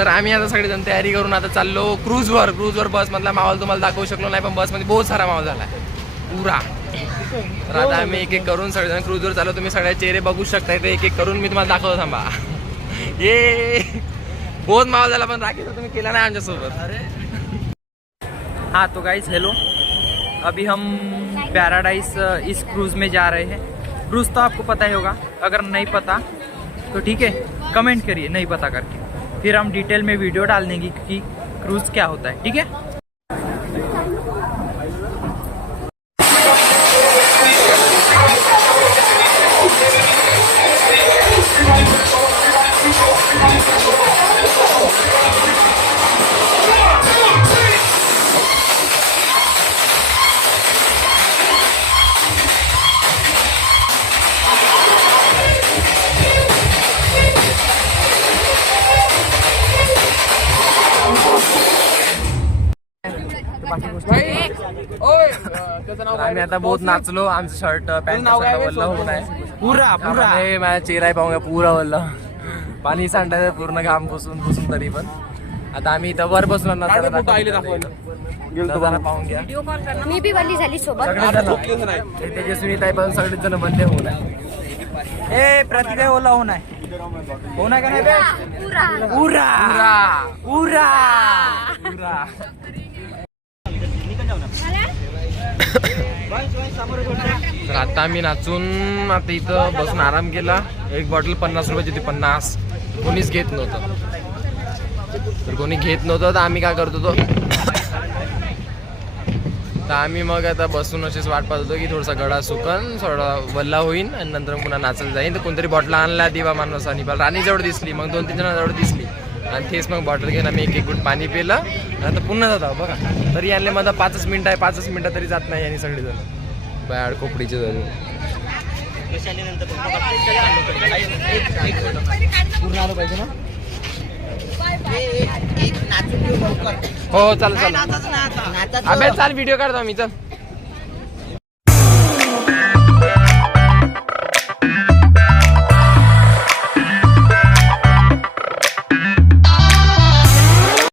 तर आम्ही आता सगळेजण तयारी करून आता चाललो क्रूजवर बस मधला माहोल तुम्हाला दाखवू शकलो नाही, पण बसमध्ये बहुत सारा माहोल झाला पुरा. तर आता आम्ही एक एक करून सगळेजण क्रूजवर चाललो. तुम्ही सगळे चेहरे बघू शकता, ते एक एक करून मी तुम्हाला दाखवतो. थांबा. ये बहुत माहोल झाला, पण राखी तर तुम्ही केला नाही आमच्यासोबत. हाँ तो गाइस हेलो, अभी हम पैराडाइज इस क्रूज़ में जा रहे हैं. क्रूज़ तो आपको पता ही होगा, अगर नहीं पता तो ठीक है कमेंट करिए नहीं पता करके, फिर हम डिटेल में वीडियो डाल देंगे कि क्रूज़ क्या होता है. ठीक है. आम्ही आता बहुत नाचलो. आमचं शर्ट पॅन्ट वल्ल होऊन आहे पूरा माझा चेहरा पाहूया पुरा वल्ल, पाणी सांडायचं पूर्ण घाम पुसून तरी पण. आता आम्ही इथं वर बसलो ना, पाहून घ्या. मी बी वल्ली झाली सोबत. तेजस्विनी ताई पण सगळेच जण बंद होऊन आहे. ए प्रतिभा ओला होना है का नहीं. पूरा तर आता आम्ही नाचून आता इथं बसून आराम केला. एक बॉटल 50 रुपयाची होती. 50 कोणीच घेत नव्हतं. तर कोणी घेत नव्हतं तर आम्ही काय करत होतो, तर आम्ही मग आता बसून अशीच वाट पाहत होतो की थोडासा गळा सुकन थोडा वल्ला होईन आणि नंतर पुन्हा नाचायला जाईन. तर कोणतरी बॉटल आणला दिवा माणसानी, पण राणी जवळ दिसली, मग 2-3 जणांजवळ दिसली आणि तेच मग बॉटल घेऊन आम्ही एक गुट पाणी पिलं आणि आता पुन्हा जातो. बघा तरी आणले माझा 5 मिनिट आहे, 5 मिनिटं तरी जात नाही आणि सगळेजण बॅड खोपडीचे जण पूर्ण आलो पाहिजे ना. हो चाल. अबे चाल व्हिडिओ काढतो मी. चल